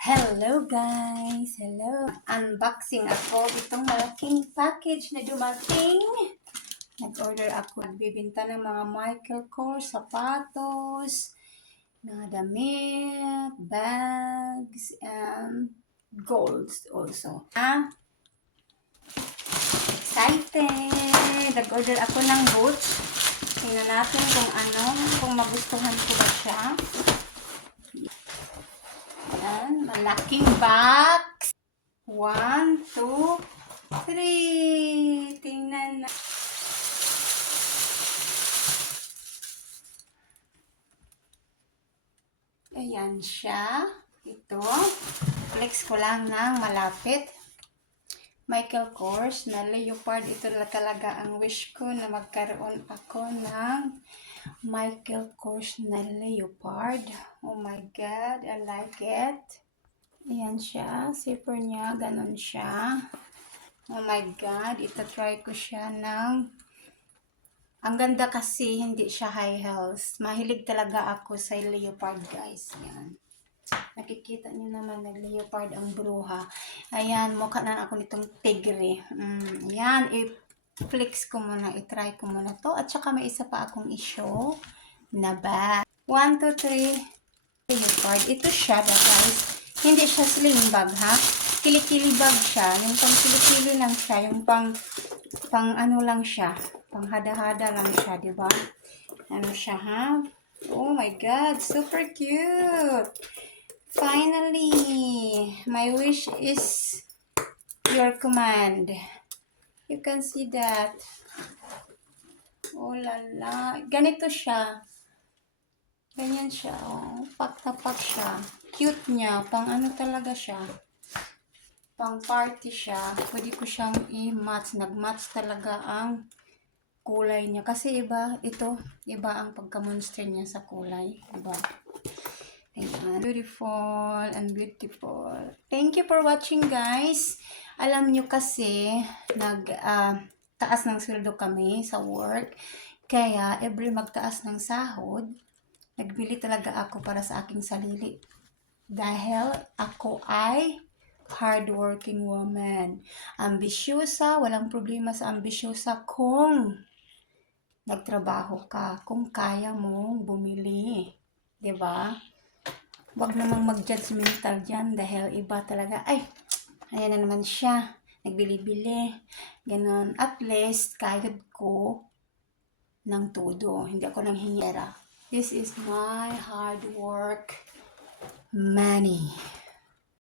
Hello guys! Hello! Unboxing ako itong malaking package na dumating. Nag-order ako. Nagbibinta ng mga Michael Kors, sapatos, mga damit, bags, and golds also. Excited! Nag-order ako ng boots. Tingnan natin kung magustuhan ko ba siya. Ayan, malaking box. 1, 2, 3. Tingnan na. Ayan siya. Ito. Flex ko lang ng malapit. Michael Kors na leopard. Ito na talaga ang wish ko na magkaroon ako ng Michael Kors na leopard. Oh my God, I like it. Ayan siya. Zipper niya, ganon siya. Oh my God, ita-try ko siya ng... Ang ganda kasi, hindi siya high heels. Mahilig talaga ako sa leopard, guys. Yan. Nakikita niyo naman, nag-leopard ang bruha. Ayan, mukha na ako nitong tigre. Ayan, i-flex ko muna, i-try ko muna to. At saka may isa pa akong i-show na bag. 1, 2, 3. Leopard. Ito siya, guys. Hindi siya sling bag, ha? Kilikili bag siya. Yung pang kilikili lang siya. Yung pang ano lang siya. Pang hada-hada lang siya, diba? Ano siya, ha? Oh my God, super cute! Finally, my wish is your command. You can see that. Oh la la. Ganito siya. Ganyan siya. Oh, pak na pak siya. Cute niya. Pang ano talaga siya. Pang party siya. Pwede ko siyang i-match. Nag-match talaga ang kulay niya. Kasi iba, ito, iba ang pagka-monster niya sa kulay. Iba. Ayan. Beautiful and beautiful. Thank you for watching, guys. Alam nyo kasi, taas ng sweldo kami sa work. Kaya, every magtaas ng sahod, nagbili talaga ako para sa aking sarili. Dahil ako ay hardworking woman. Ambisyosa, walang problema sa ambisyosa kung nagtrabaho ka, kung kaya mong bumili. Diba? Huwag namang mag-judgmental dyan dahil iba talaga, ay, ayan na naman siya, nagbili-bili, ganon. At least, kayod ko ng todo, hindi ako nang hingera. This is my hard work money.